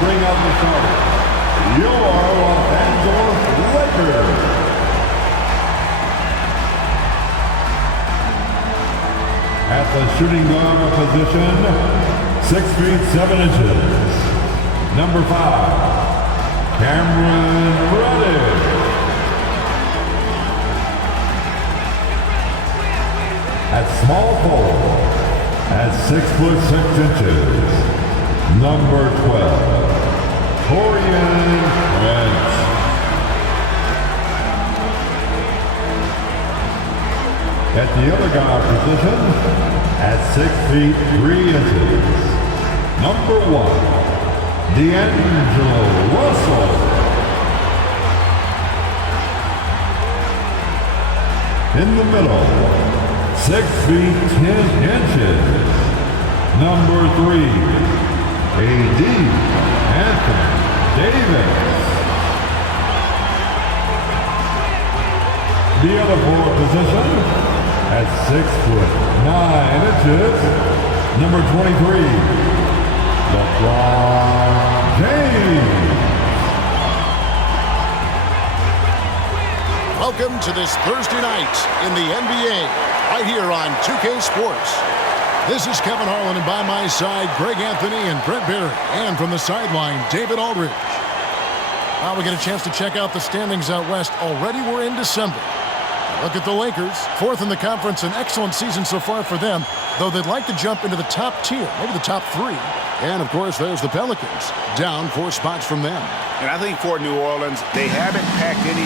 bring up the starters. Your Los Angeles Lakers. At the shooting guard position, 6 feet 7 inches. Number 5, Cameron Reddish. At small forward, at 6 foot 6 inches, number 12, Torian Prince. At the other guard position, at 6 feet 3 inches, number 1, D'Angelo Russell. In the middle, 6 feet 10 inches, number 3, Anthony Davis. The other forward position, at 6 foot 9 inches, number 23, LeBron James. Welcome to this Thursday night in the NBA, right here on 2K Sports. This is Kevin Harlan, and by my side, Greg Anthony and Brent Barry. And from the sideline, David Aldridge. Now we get a chance to check out the standings out west. Already we're in December. Look at the Lakers, 4th in the conference, an excellent season so far for them, though they'd like to jump into the top tier, maybe the top 3. And, of course, there's the Pelicans, down 4 spots from them. And I think for New Orleans, they haven't packed any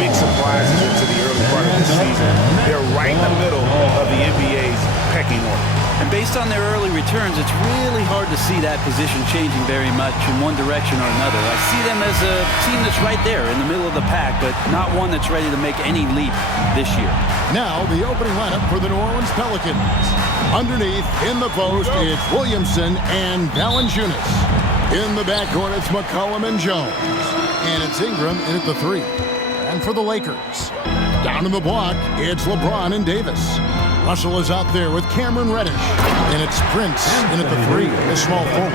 big surprises into the early part of the season. They're right in the middle of the NBA's pecking order. And based on their early returns, it's really hard to see that position changing very much in one direction or another. I see them as a team that's right there in the middle of the pack, but not one that's ready to make any leap this year. Now, the opening lineup for the New Orleans Pelicans. Underneath, in the post, it's Williamson and Valanciunas. In the backcourt, it's McCollum and Jones. And it's Ingram in at the 3. And for the Lakers, down in the block, it's LeBron and Davis. Russell is out there with Cameron Reddish. And it's Prince in at the 3, a small forward.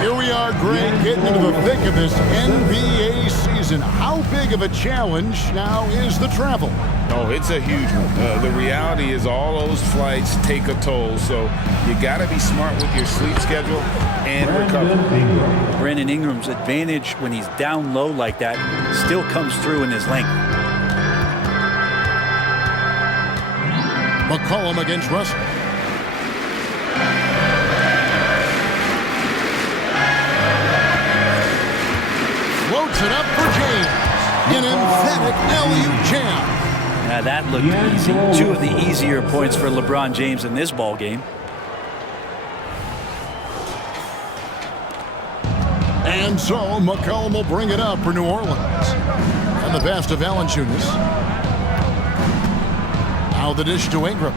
Here we are, Greg, getting into the thick of this NBA season. How big of a challenge now is the travel? Oh, it's a huge one. The reality is all those flights take a toll, so you got to be smart with your sleep schedule and recovery. Brandon Ingram's advantage when he's down low like that still comes through in his length. McCollum against Russell. Floats it up for James. An emphatic alley-oop jam. Now that looked easy. 2 of the easier points for LeBron James in this ball game. And so McCollum will bring it up for New Orleans. And the pass to Valanciunas. Now the dish to Ingram.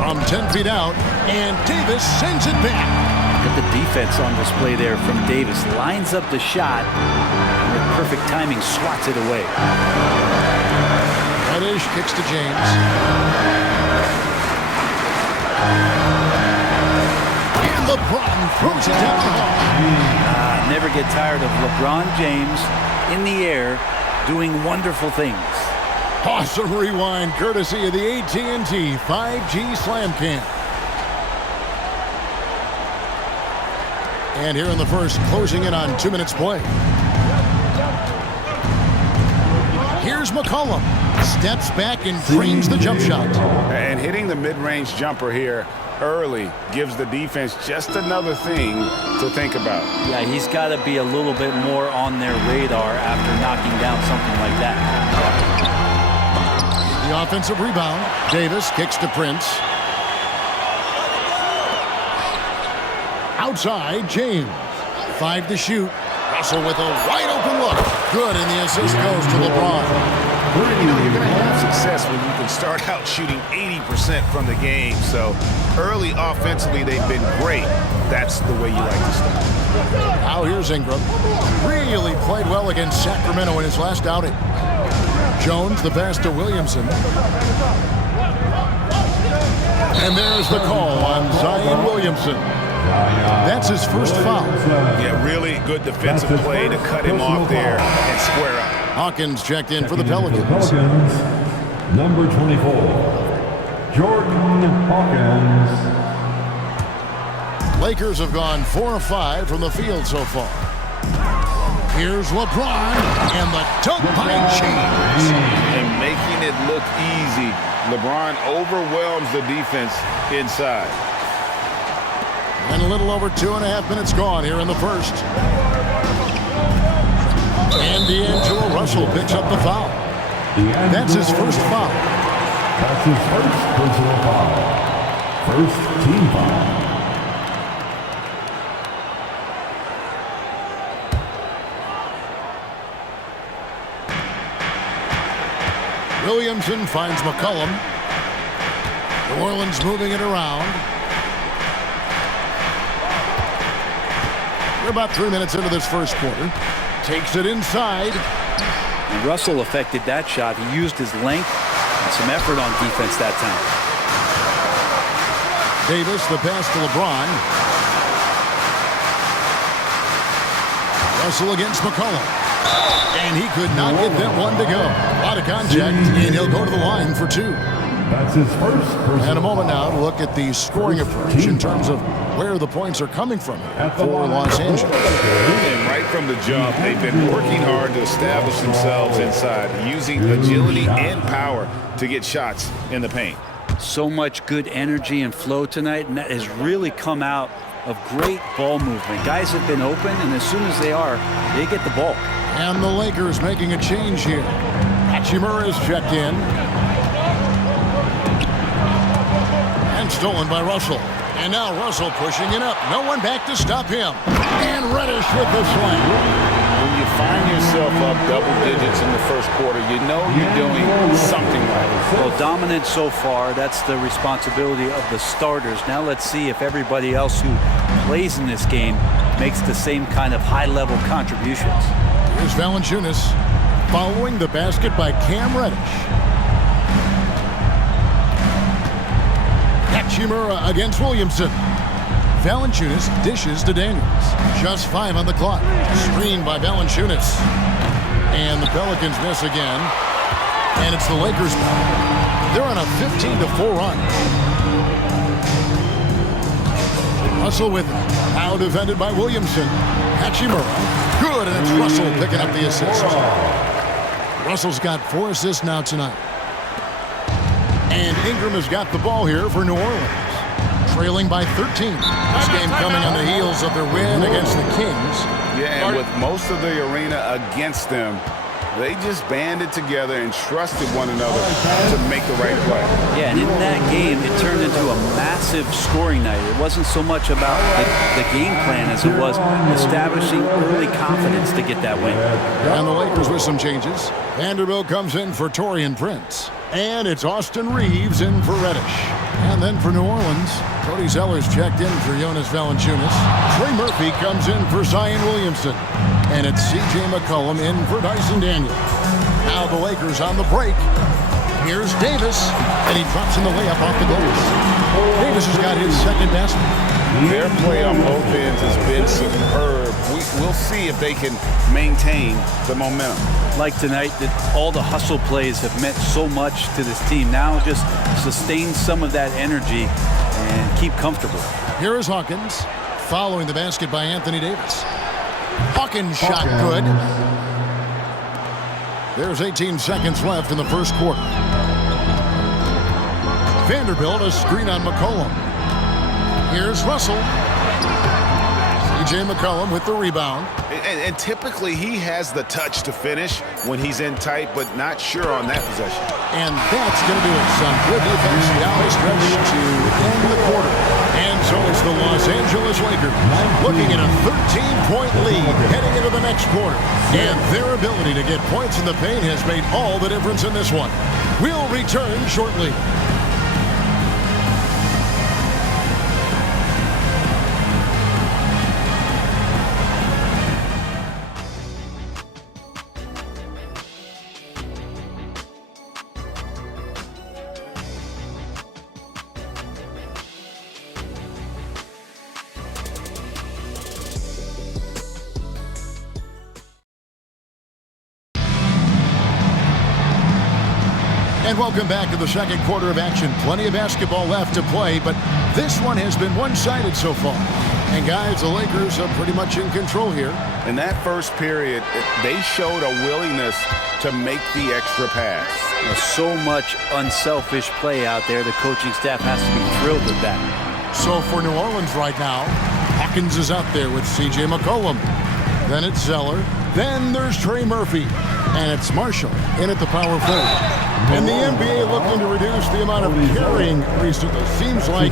From 10 feet out, and Davis sends it back. Look at the defense on display there from Davis. Lines up the shot, and with perfect timing, swats it away. Reddish kicks to James. And LeBron throws it down the hall. Never get tired of LeBron James in the air doing wonderful things. Awesome rewind courtesy of the AT&T 5G Slam Cam. And here in the first, closing in on 2 minutes play. Here's McCollum. Steps back and frames the jump shot. And hitting the mid-range jumper here early gives the defense just another thing to think about. Yeah, he's got to be a little bit more on their radar after knocking down something like that. The offensive rebound. Davis kicks to Prince. Outside, James. 5 to shoot. Russell with a wide open look. Good, and the assist goes to LeBron. You know, you're going to have success when you can start out shooting 80% from the game. So early offensively, they've been great. That's the way you like to start. Now here's Ingram. Really played well against Sacramento in his last outing. Jones, the pass to Williamson. And there's the call on Zion Williamson. That's his first foul. Yeah, really good defensive play to cut him off there and square up. Hawkins checked in for the Pelicans. Number 24, Jordan Hawkins. Lakers have gone 4 of 5 from the field so far. Here's LeBron and the dunk by James. And making it look easy. LeBron overwhelms the defense inside. And a little over 2.5 minutes gone here in the first. And D'Angelo Russell picks up the foul. That's his first foul. That's his first personal foul. First team foul. Williamson finds McCollum. New Orleans moving it around. We're about 3 minutes into this first quarter. Takes it inside. And Russell affected that shot. He used his length and some effort on defense that time. Davis, the pass to LeBron. Russell against McCollum. And he could not get that one to go. A lot of contact, and he'll go to the line for 2. That's his first personal. And a moment now to look at the scoring approach in terms of where the points are coming from for Los Angeles. And right from the jump, they've been working hard to establish themselves inside, using agility and power to get shots in the paint. So much good energy and flow tonight, and that has really come out of great ball movement. Guys have been open, and as soon as they are, they get the ball. And the Lakers making a change here. Hachimura is checked in. And stolen by Russell. And now Russell pushing it up. No one back to stop him. And Reddish with the slam. When you find yourself up double digits in the first quarter, you know you're doing something right. Well, dominant so far. That's the responsibility of the starters. Now let's see if everybody else who plays in this game makes the same kind of high-level contributions. Here's Valanciunas following the basket by Cam Reddish. Hachimura against Williamson. Valanciunas dishes to Daniels. Just 5 on the clock. Screened by Valanciunas. And the Pelicans miss again. And it's the Lakers. They're on a 15-4 run. Russell with it. Now defended by Williamson. Hachimura. Good, and it's Russell picking up the assist. Russell's got 4 assists now tonight. And Ingram has got the ball here for New Orleans. Trailing by 13. This game coming on the heels of their win against the Kings. Yeah, and with most of the arena against them, they just banded together and trusted one another to make the right play. Yeah, and in that game, it turned into a massive scoring night. It wasn't so much about the game plan as it was establishing early confidence to get that win. And the Lakers with some changes. Vanderbilt comes in for Taurean Prince. And it's Austin Reeves in for Reddish. And then for New Orleans, Cody Zeller's checked in for Jonas Valanciunas. Trey Murphy comes in for Zion Williamson. And it's C.J. McCollum in for Dyson Daniels. Now the Lakers on the break. Here's Davis, and he drops in the layup off the glass. Davis has got his second basket. Their play on both ends has been superb. We'll see if they can maintain the momentum. Like tonight, that all the hustle plays have meant so much to this team. Now just sustain some of that energy and keep comfortable. Here is Hawkins, following the basket by Anthony Davis. Hawkins shot good. There's 18 seconds left in the first quarter. Vanderbilt a screen on McCollum. Here's Russell. C.J. McCollum with the rebound. And typically he has the touch to finish when he's in tight, but not sure on that possession. And that's going to do it. Some good defense down the stretch to end the quarter. And so it's the Los Angeles Lakers looking at a 13-point lead heading into the next quarter. And their ability to get points in the paint has made all the difference in this one. We'll return shortly. And welcome back to the second quarter of action. Plenty of basketball left to play, but this one has been one-sided so far. And guys, the Lakers are pretty much in control here. In that first period, they showed a willingness to make the extra pass. So much unselfish play out there. The coaching staff has to be thrilled with that. So for New Orleans right now, Hawkins is out there with C.J. McCollum. Then it's Zeller. Then there's Trey Murphy. And it's Marshall in at the power forward. And the NBA looking to reduce the amount of carrying recently. Seems like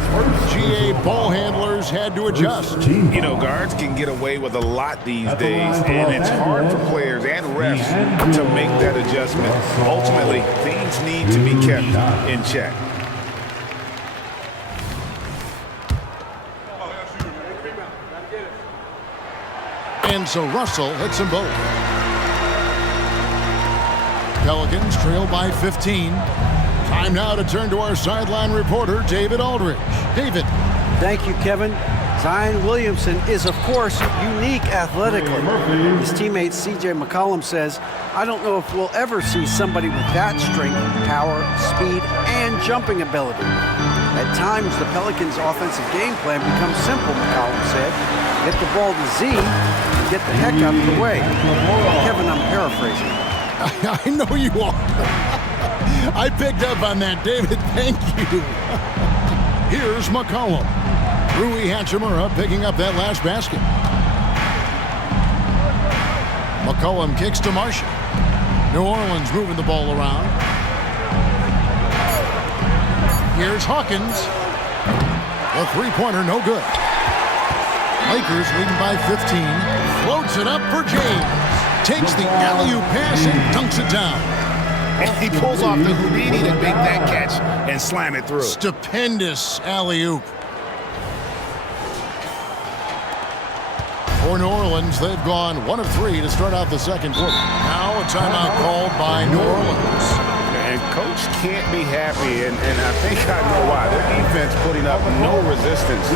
GA ball handlers had to adjust. You know, guards can get away with a lot these days, and it's hard for players and refs to make that adjustment. Ultimately, things need to be kept in check. And so Russell hits them both. Pelicans trail by 15. Time now to turn to our sideline reporter, David Aldridge. David. Thank you, Kevin. Zion Williamson is, of course, unique athletically. His teammate C.J. McCollum says, I don't know if we'll ever see somebody with that strength, power, speed, and jumping ability. At times, the Pelicans' offensive game plan becomes simple, McCollum said. Get the ball to Z and get the heck out of the way. Kevin, I'm paraphrasing. I know you are. I picked up on that, David. Thank you. Here's McCollum. Rui Hachimura picking up that last basket. McCollum kicks to Marshall. New Orleans moving the ball around. Here's Hawkins. The three-pointer, no good. Lakers leading by 15. Floats it up for James. Takes the alley-oop pass and dunks it down. And he pulls off the Houdini to make that catch and slam it through. Stupendous alley-oop. For New Orleans, they've gone 1 of 3 to start out the second quarter. Now a timeout called by New Orleans. And coach can't be happy, and I think I know why. Their defense putting up no resistance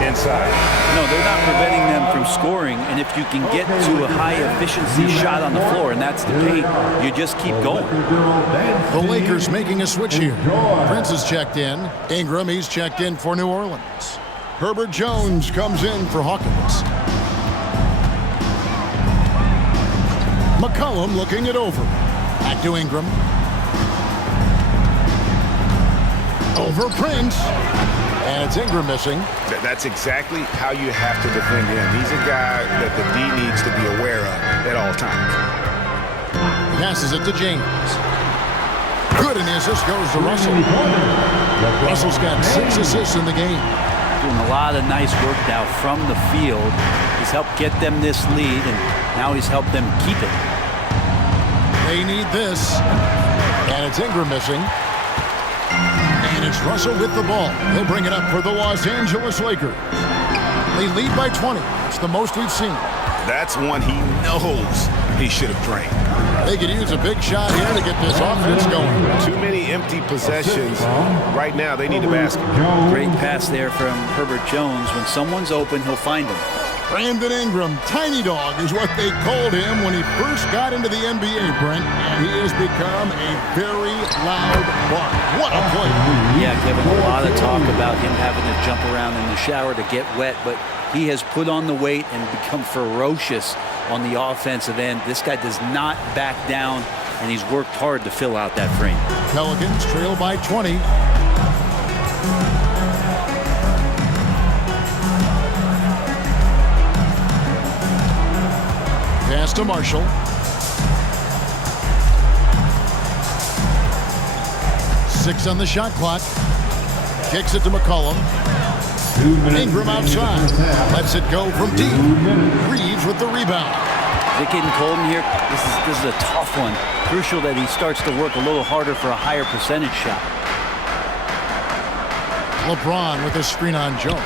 inside. No, they're not preventing them from scoring, and if you can get to a high-efficiency shot on the floor, and that's the paint, you just keep going. The Lakers making a switch here. Prince is checked in. Ingram, he's checked in for New Orleans. Herbert Jones comes in for Hawkins. McCollum looking it over. Back to Ingram. Over Prince. And it's Ingram missing. That's exactly how you have to defend him. He's a guy that the D needs to be aware of at all times. Passes it to James. Good, and the assist goes to Russell. Russell's got 6 assists in the game. Doing a lot of nice work now from the field. He's helped get them this lead, and now he's helped them keep it. They need this. And it's Ingram missing. And it's Russell with the ball. He'll bring it up for the Los Angeles Lakers. They lead by 20. It's the most we've seen. That's one he knows he should have drained. They could use a big shot here to get this offense going. Too many empty possessions. Right now, they need a basket. Great pass there from Herbert Jones. When someone's open, he'll find him. Brandon Ingram, Tiny Dog, is what they called him when he first got into the NBA, Brent. And he has become a very loud bark. What a play. Yeah, Kevin, a lot of talk about him having to jump around in the shower to get wet, but he has put on the weight and become ferocious on the offensive end. This guy does not back down, and he's worked hard to fill out that frame. Pelicans trail by 20. Pass to Marshall. Six on the shot clock. Kicks it to McCollum. Ingram outside. Lets it go from deep. Reeves with the rebound. They're getting cold in here. This is a tough one. Crucial that he starts to work a little harder for a higher percentage shot. LeBron with a screen on Jones.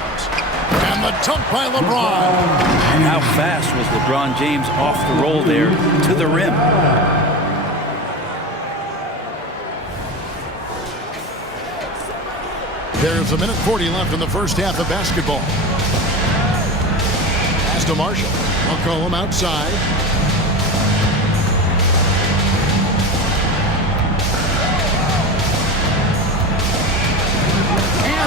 And the dunk by LeBron. And how fast was LeBron James off the roll there to the rim? There's a minute 40 left in the first half of basketball. Pass to Marshall. McCollum outside.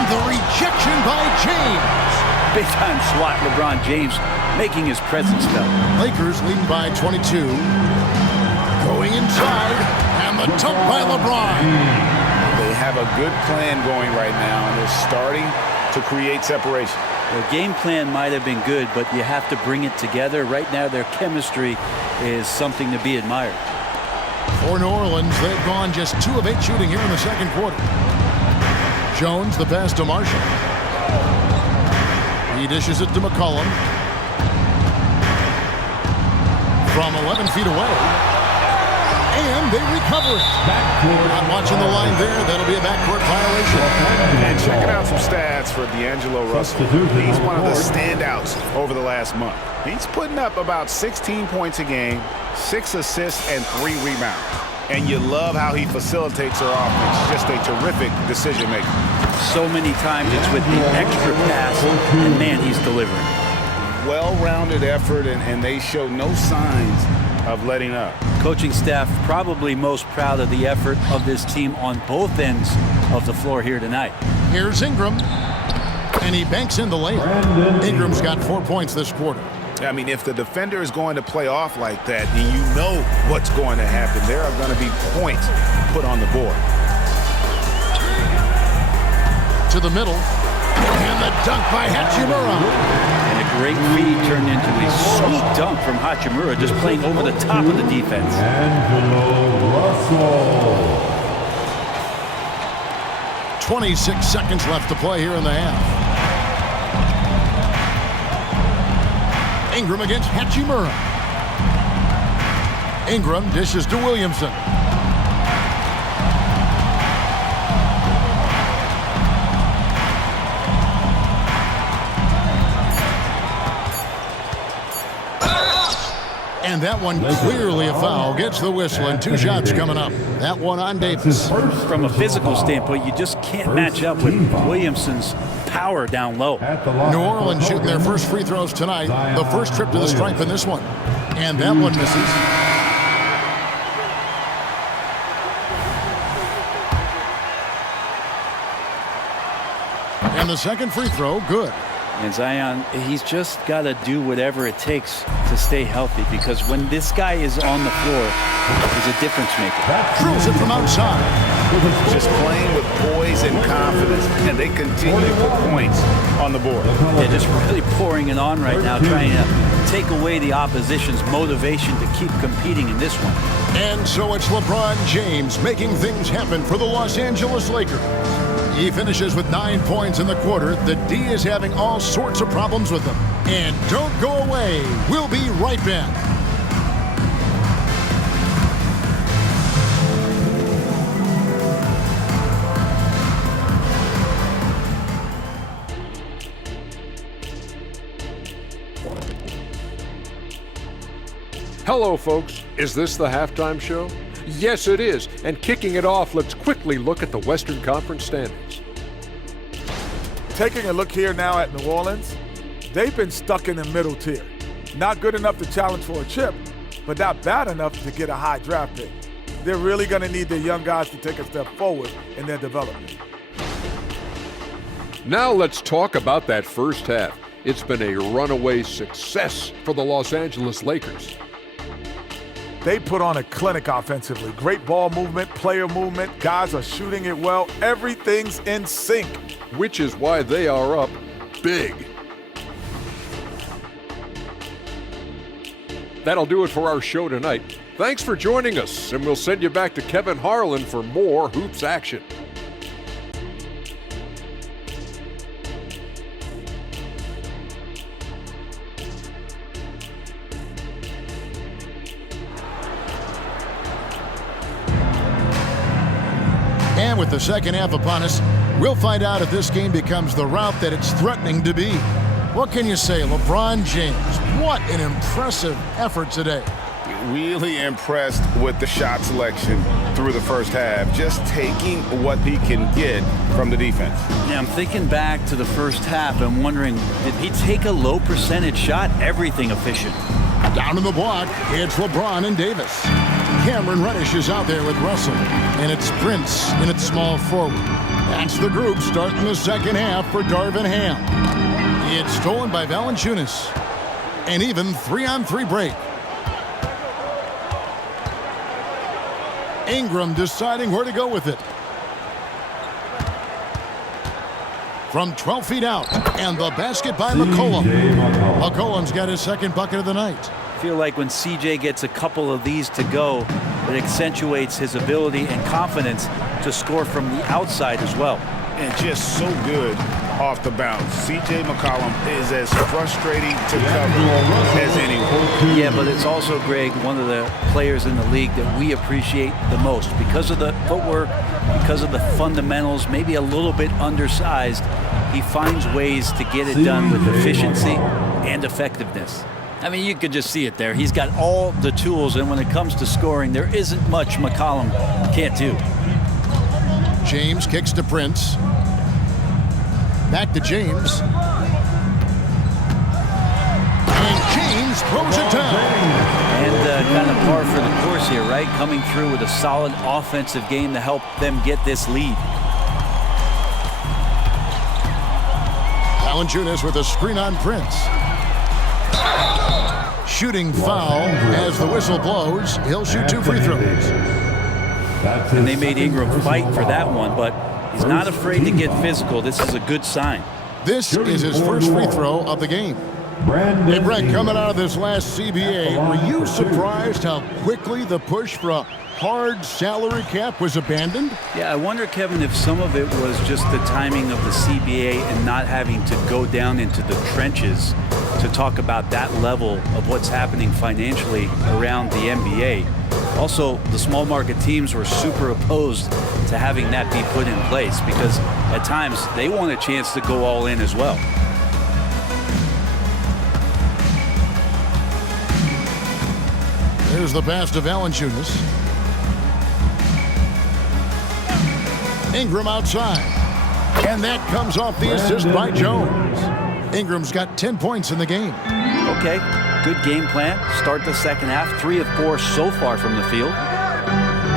the rejection by James. Big-time swat, LeBron James making his presence felt. Lakers leading by 22. Going inside, and the dunk by LeBron. They have a good plan going right now, and they're starting to create separation. The game plan might have been good, but you have to bring it together. Right now, their chemistry is something to be admired. For New Orleans, they've gone just 2 of 8 shooting here in the second quarter. Jones, the pass to Marshall. He dishes it to McCollum. From 11 feet away. And they recover it. Not watching the line there. That'll be a backcourt violation. And checking out some stats for D'Angelo Russell. He's one of the standouts over the last month. He's putting up about 16 points a game, 6 assists, and 3 rebounds. And you love how he facilitates their offense. Just a terrific decision maker. So many times it's with the extra pass, and man, he's delivering. Well-rounded effort, and they show no signs of letting up. Coaching staff probably most proud of the effort of this team on both ends of the floor here tonight. Here's Ingram, and he banks in the layup. Ingram's got 4 points this quarter. I mean, if the defender is going to play off like that, then you know what's going to happen. There are going to be points put on the board. To the middle, and the dunk by Hachimura. And a great feed turned into a sweet dunk from Hachimura, just playing over the top of the defense. D'Angelo Russell. 26 seconds left to play here in the half. Ingram against Hachimura. Ingram dishes to Williamson. And that one clearly a foul. Gets the whistle, and 2 shots coming up. That one on Davis. From a physical standpoint, you just can't match up with Williamson's power down low. New Orleans shooting their first free throws tonight. The first trip to the stripe in this one. And that one misses. And the second free throw, good. And Zion, he's just got to do whatever it takes to stay healthy, because when this guy is on the floor, he's a difference maker. Drills it from outside. Just playing with poise and confidence, and they continue to put points on the board. They're just really pouring it on right now, trying to take away the opposition's motivation to keep competing in this one. And so it's LeBron James making things happen for the Los Angeles Lakers. He finishes with 9 points in the quarter. The D is having all sorts of problems with them. And don't go away. We'll be right back. Hello, folks. Is this the halftime show? Yes, it is. And kicking it off, let's quickly look at the Western Conference standings. Taking a look here now at New Orleans, they've been stuck in the middle tier. Not good enough to challenge for a chip, but not bad enough to get a high draft pick. They're really going to need their young guys to take a step forward in their development. Now let's talk about that first half. It's been a runaway success for the Los Angeles Lakers. They put on a clinic offensively. Great ball movement, player movement. Guys are shooting it well. Everything's in sync. Which is why they are up big. That'll do it for our show tonight. Thanks for joining us, and we'll send you back to Kevin Harlan for more Hoops action. And with the second half upon us, we'll find out if this game becomes the route that it's threatening to be. What can you say, LeBron James? What an impressive effort today. Really impressed with the shot selection through the first half, just taking what he can get from the defense. Yeah, I'm thinking back to the first half and wondering, did he take a low percentage shot? Everything efficient. Down in the block, it's LeBron and Davis. Cameron Reddish is out there with Russell, and it's Prince in its small forward. That's the group starting the second half for Darvin Ham. It's stolen by Valanciunas. An even 3-on-3 break. Ingram deciding where to go with it. From 12 feet out, and the basket by McCollum. McCollum's got his second bucket of the night. I feel like when CJ gets a couple of these to go, it accentuates his ability and confidence to score from the outside as well. And just so good off the bounce. CJ McCollum is as frustrating to cover as anyone. Yeah, but it's also, Greg, one of the players in the league that we appreciate the most because of the footwork, because of the fundamentals, maybe a little bit undersized. He finds ways to get it done with efficiency and effectiveness. I mean, you could just see it there. He's got all the tools, and when it comes to scoring, there isn't much McCollum can't do. James kicks to Prince. Back to James. And James throws it down. And kind of par for the course here, right? Coming through with a solid offensive game to help them get this lead. Valanciunas with a screen on Prince. Shooting foul as the whistle blows. He'll shoot 2 free throws. And they made Ingram fight for that one, but he's not afraid to get physical. This is a good sign. This is his first free throw of the game. Hey, Brett, coming out of this last CBA, were you surprised how quickly the push for a hard salary cap was abandoned? Yeah, I wonder, Kevin, if some of it was just the timing of the CBA and not having to go down into the trenches to talk about that level of what's happening financially around the NBA. Also, the small market teams were super opposed to having that be put in place because at times they want a chance to go all in as well. Here's the pass to Valanciunas. Ingram outside. And that comes off the assist by Jones. Ingram's got 10 points in the game. Okay, good game plan. Start the second half. 3 of 4 so far from the field.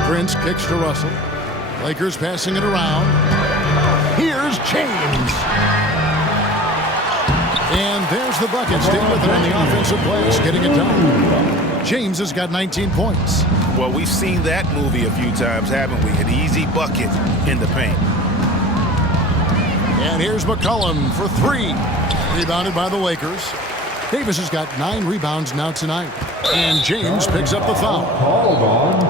Prince kicks to Russell. Lakers passing it around. Here's James. And there's the bucket. Stay with it on the offensive plays, getting it done. James has got 19 points. Well, we've seen that movie a few times, haven't we? An easy bucket in the paint. And here's McCollum for 3. Rebounded by the Lakers. Davis has got 9 rebounds now tonight. And James picks up the foul.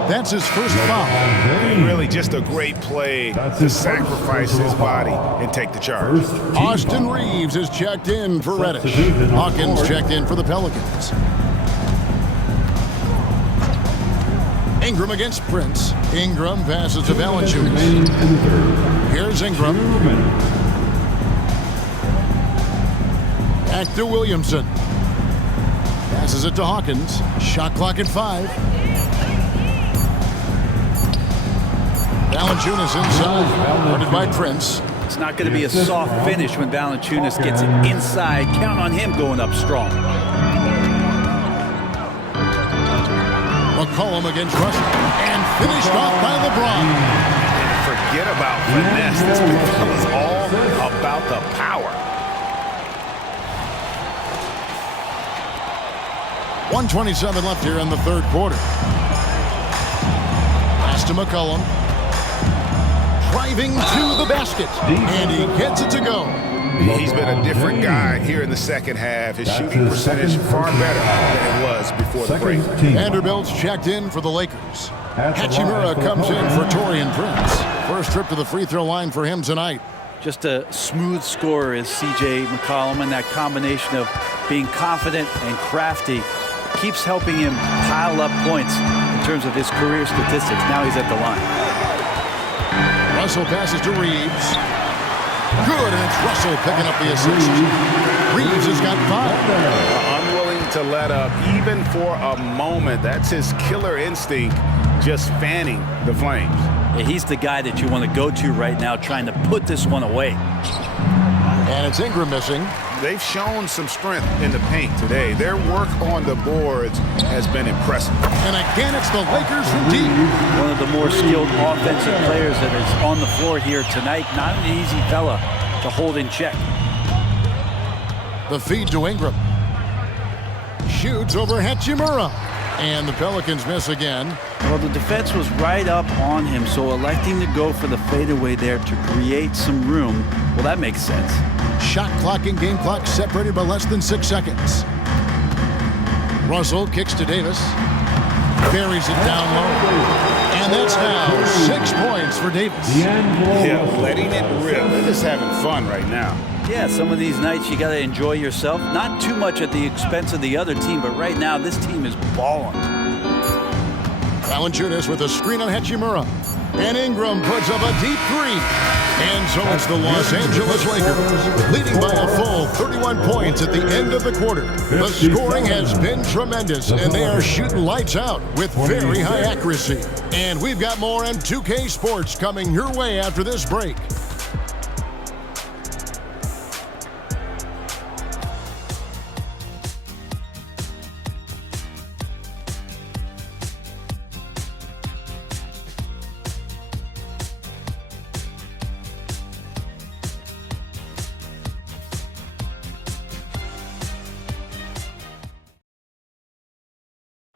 That's his first foul. Really just a great play to sacrifice his body and take the charge. Austin Reeves is checked in for Reddish. Hawkins checked in for the Pelicans. Ingram against Prince. Ingram passes to Valanciunas. Here's Ingram. Back to Williamson. Passes it to Hawkins. Shot clock at 5. Valanciunas inside. Guarded by Prince. It's not going to be a soft finish when Valanciunas gets it inside. Count on him going up strong. McCollum against Russell. And finished off by LeBron. Forget about finesse. This is all about the power. 1:27 left here in the third quarter. Pass to McCollum. Driving to the basket. And he gets it to go. He's been a different guy here in the second half. His shooting percentage far better than it was before the break. Vanderbilt's checked in for the Lakers. Hachimura comes in for Taurean Prince. First trip to the free throw line for him tonight. Just a smooth scorer is CJ McCollum, and that combination of being confident and crafty keeps helping him pile up points in terms of his career statistics. Now he's at the line. Russell passes to Reeves. Good, and it's Russell picking up the assist. Reeves has got 5. Unwilling to let up, even for a moment. That's his killer instinct, just fanning the flames. Yeah, he's the guy that you want to go to right now, trying to put this one away. And it's Ingram missing. They've shown some strength in the paint today. Their work on the boards has been impressive. And again, it's the Lakers from deep. One of the more skilled offensive players that is on the floor here tonight. Not an easy fella to hold in check. The feed to Ingram. Shoots over Hachimura. And the Pelicans miss again. Well, the defense was right up on him, so electing to go for the fadeaway there to create some room, well, that makes sense. Shot clock and game clock separated by less than 6 seconds. Russell kicks to Davis. Buries it down low. And that's now 6 points for Davis. Yeah, letting it rip. They're just having fun right now. Yeah, some of these nights you got to enjoy yourself. Not too much at the expense of the other team, but right now this team is balling. Valanciunas with a screen on Hachimura. And Ingram puts up a deep three. And so it's the Los Angeles Lakers leading by a full 31 points at the end of the quarter. The scoring has been tremendous, and they are shooting lights out with very high accuracy. And we've got more on 2K Sports coming your way after this break.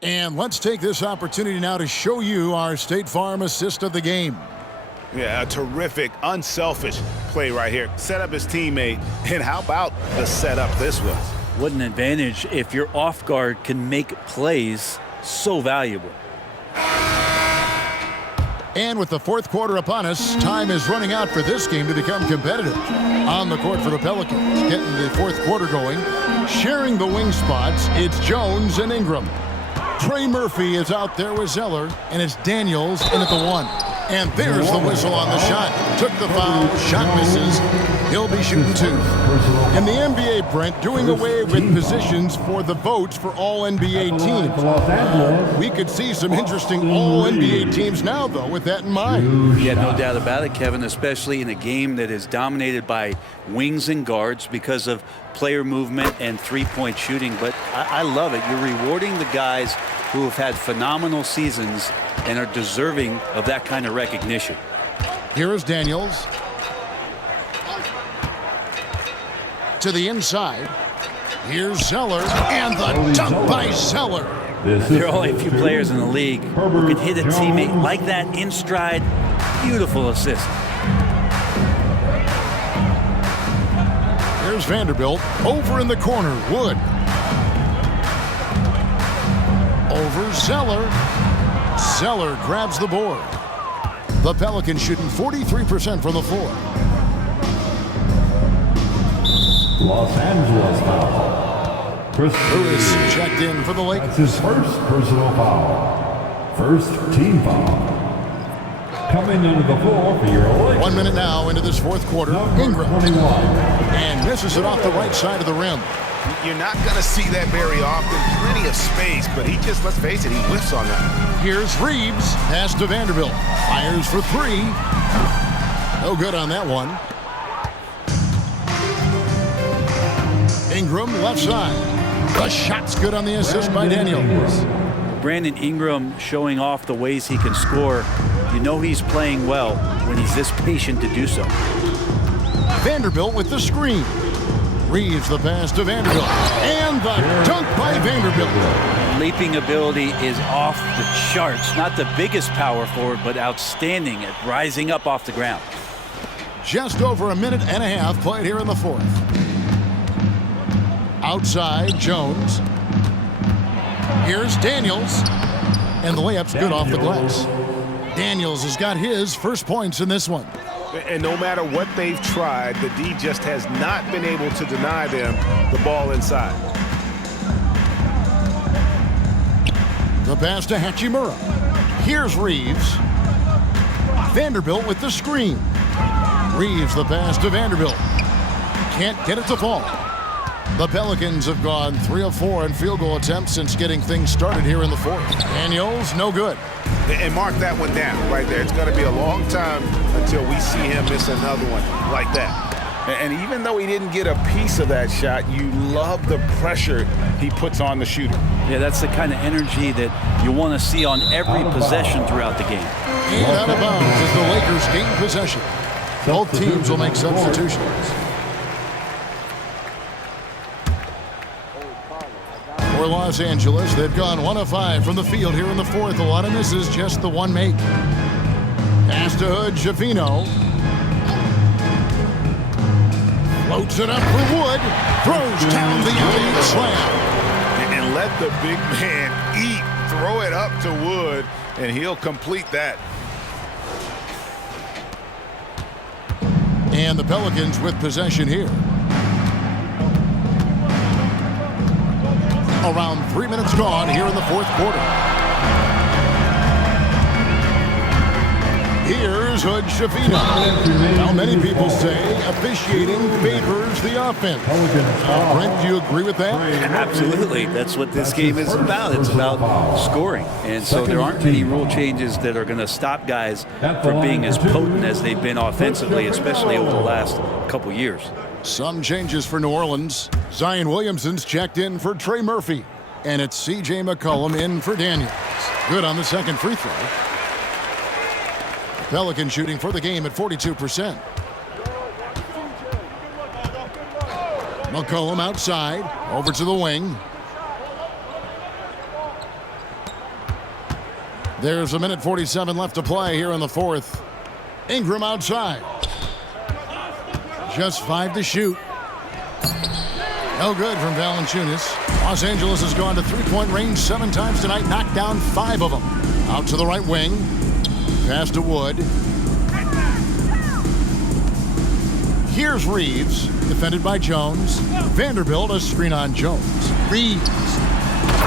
And let's take this opportunity now to show you our State Farm assist of the game. Yeah, a terrific, unselfish play right here. Set up his teammate, and how about the setup this was? What an advantage if your off guard can make plays so valuable. And with the fourth quarter upon us, time is running out for this game to become competitive. On the court for the Pelicans, getting the fourth quarter going. Sharing the wing spots, it's Jones and Ingram. Trey Murphy is out there with Zeller, and it's Daniels in at the 1. And there's the whistle on the shot. Took the foul, shot misses. He'll be shooting 2. In the NBA, Brent, doing away with positions for the votes for all NBA teams. We could see some interesting all NBA teams now, though, with that in mind. Yeah, no doubt about it, Kevin, especially in a game that is dominated by wings and guards because of player movement and three-point shooting. But I love it. You're rewarding the guys who have had phenomenal seasons and are deserving of that kind of recognition. Here is Daniels. To the inside. Here's Zeller. And the dunk by Zeller. There are only a few players in the league who can hit a teammate like that in stride. Beautiful assist. Here's Vanderbilt. Over in the corner. Wood. Over Zeller. Zeller grabs the board. The Pelicans shooting 43% from the floor. Los Angeles foul. Chris Lewis checked in for the Lakers. That's his first personal foul. First team foul. Coming into the floor for your Lakers. 1 minute now into this fourth quarter. Ingram. 21. And misses it off the right side of the rim. You're not going to see that very often. Plenty of space, but he just, let's face it, he whiffs on that. Here's Reeves. Pass to Vanderbilt. Fires for 3. No good on that one. Ingram left side. The shot's good on the assist by Daniels. Brandon Ingram showing off the ways he can score. You know he's playing well when he's this patient to do so. Vanderbilt with the screen. Reeves the pass to Vanderbilt. And the dunk by Vanderbilt. Leaping ability is off the charts. Not the biggest power forward, but outstanding at rising up off the ground. Just over a minute and a half played here in the fourth. Outside, Jones. Here's Daniels. And the layup's good off the glass. Daniels has got his first points in this one. And no matter what they've tried, the D just has not been able to deny them the ball inside. The pass to Hachimura. Here's Reeves. Vanderbilt with the screen. Reeves the pass to Vanderbilt. Can't get it to fall. The Pelicans have gone 3 of 4 in field goal attempts since getting things started here in the fourth. Daniels, no good. And mark that one down right there. It's going to be a long time until we see him miss another one like that. And even though he didn't get a piece of that shot, you love the pressure he puts on the shooter. Yeah, that's the kind of energy that you want to see on every possession throughout the game. And out of bounds as the Lakers gain possession. Both teams will make substitutions. For Los Angeles, they've gone 1 of 5 from the field here in the fourth. A lot of misses, just the one make. Pass to Hood, Javino. Floats it up for Wood. Throws down the alley slam. And let the big man eat. Throw it up to Wood, and he'll complete that. And the Pelicans with possession here. Around 3 minutes gone here in the fourth quarter. Here's Hood Shafino. Now many people say officiating favors the offense. Brent, do you agree with that? Absolutely. That's what this game is about. It's about scoring. And so there aren't many rule changes that are going to stop guys from being as potent as they've been offensively, especially over the last couple years. Some changes for New Orleans. Zion Williamson's checked in for Trey Murphy. And it's C.J. McCollum in for Daniels. Good on the second free throw. Pelican shooting for the game at 42%. McCollum outside, over to the wing. There's a minute 47 left to play here in the fourth. Ingram outside. Just 5 to shoot. No good from Valanciunas. Los Angeles has gone to three-point range 7 times tonight, knocked down 5 of them. Out to the right wing. Pass to Wood. Here's Reeves, defended by Jones. Vanderbilt, a screen on Jones. Reeves.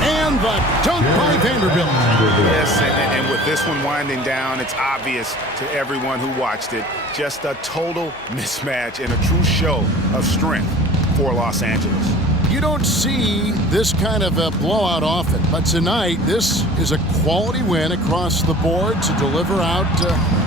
And the dunk by Vanderbilt. Yes, and with this one winding down, it's obvious to everyone who watched it. Just a total mismatch and a true show of strength for Los Angeles. You don't see this kind of a blowout often, but tonight this is a quality win across the board to deliver out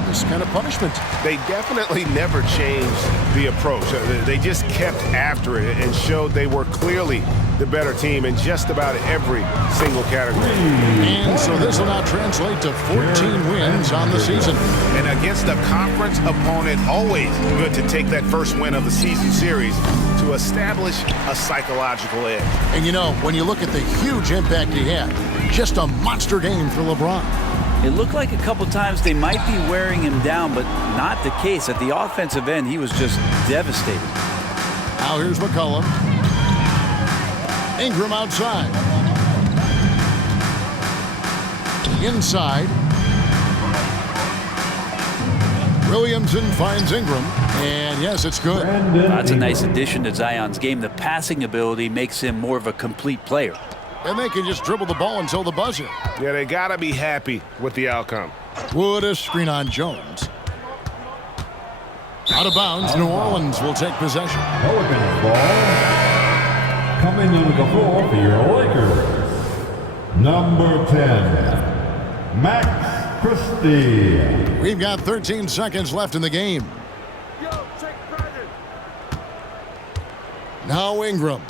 this kind of punishment. They definitely never changed the approach. They just kept after it and showed they were clearly the better team in just about every single category. And so this will now translate to 14 wins on the season. And against a conference opponent, always good to take that first win of the season series to establish a psychological edge. And you know, when you look at the huge impact he had, just a monster game for LeBron. It looked like a couple times they might be wearing him down, but not the case. At the offensive end, he was just devastating. Now here's McCollum. Ingram outside. Inside. Williamson finds Ingram. And yes, it's good. That's a nice addition to Zion's game. The passing ability makes him more of a complete player. And they can just dribble the ball until the buzzer. Yeah, they got to be happy with the outcome. Wood, a screen on Jones. Out of bounds, New Orleans will take possession. Pelicans ball. Coming into the floor for your Lakers. Number 10, Max Christie. We've got 13 seconds left in the game. Now Ingram.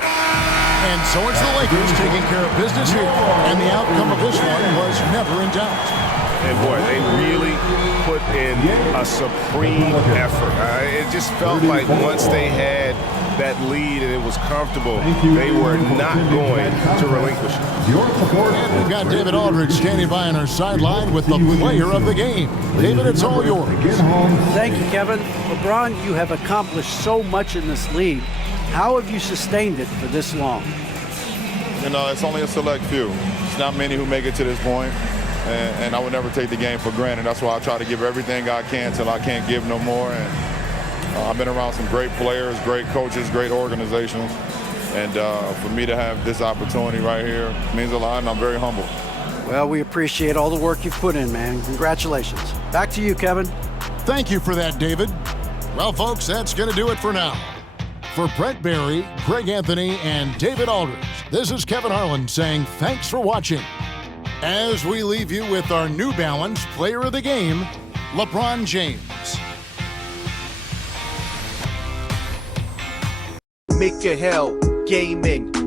And so it's the Lakers taking care of business here. And the outcome of this one was never in doubt. And boy, they really put in a supreme effort. It just felt like once they had that lead and it was comfortable, they were not going to relinquish it. And we've got David Aldridge standing by on our sideline with the player of the game. David, it's all yours. Thank you, Kevin. LeBron, you have accomplished so much in this league. How have you sustained it for this long? You know, it's only a select few. It's not many who make it to this point. And I would never take the game for granted. That's why I try to give everything I can till I can't give no more. And I've been around some great players, great coaches, great organizations. And for me to have this opportunity right here means a lot, and I'm very humble. Well, we appreciate all the work you've put in, man. Congratulations. Back to you, Kevin. Thank you for that, David. Well, folks, that's going to do it for now. For Brett Barry, Greg Anthony, and David Aldridge, this is Kevin Harlan saying thanks for watching. As we leave you with our New Balance Player of the Game, LeBron James. Make your hell gaming.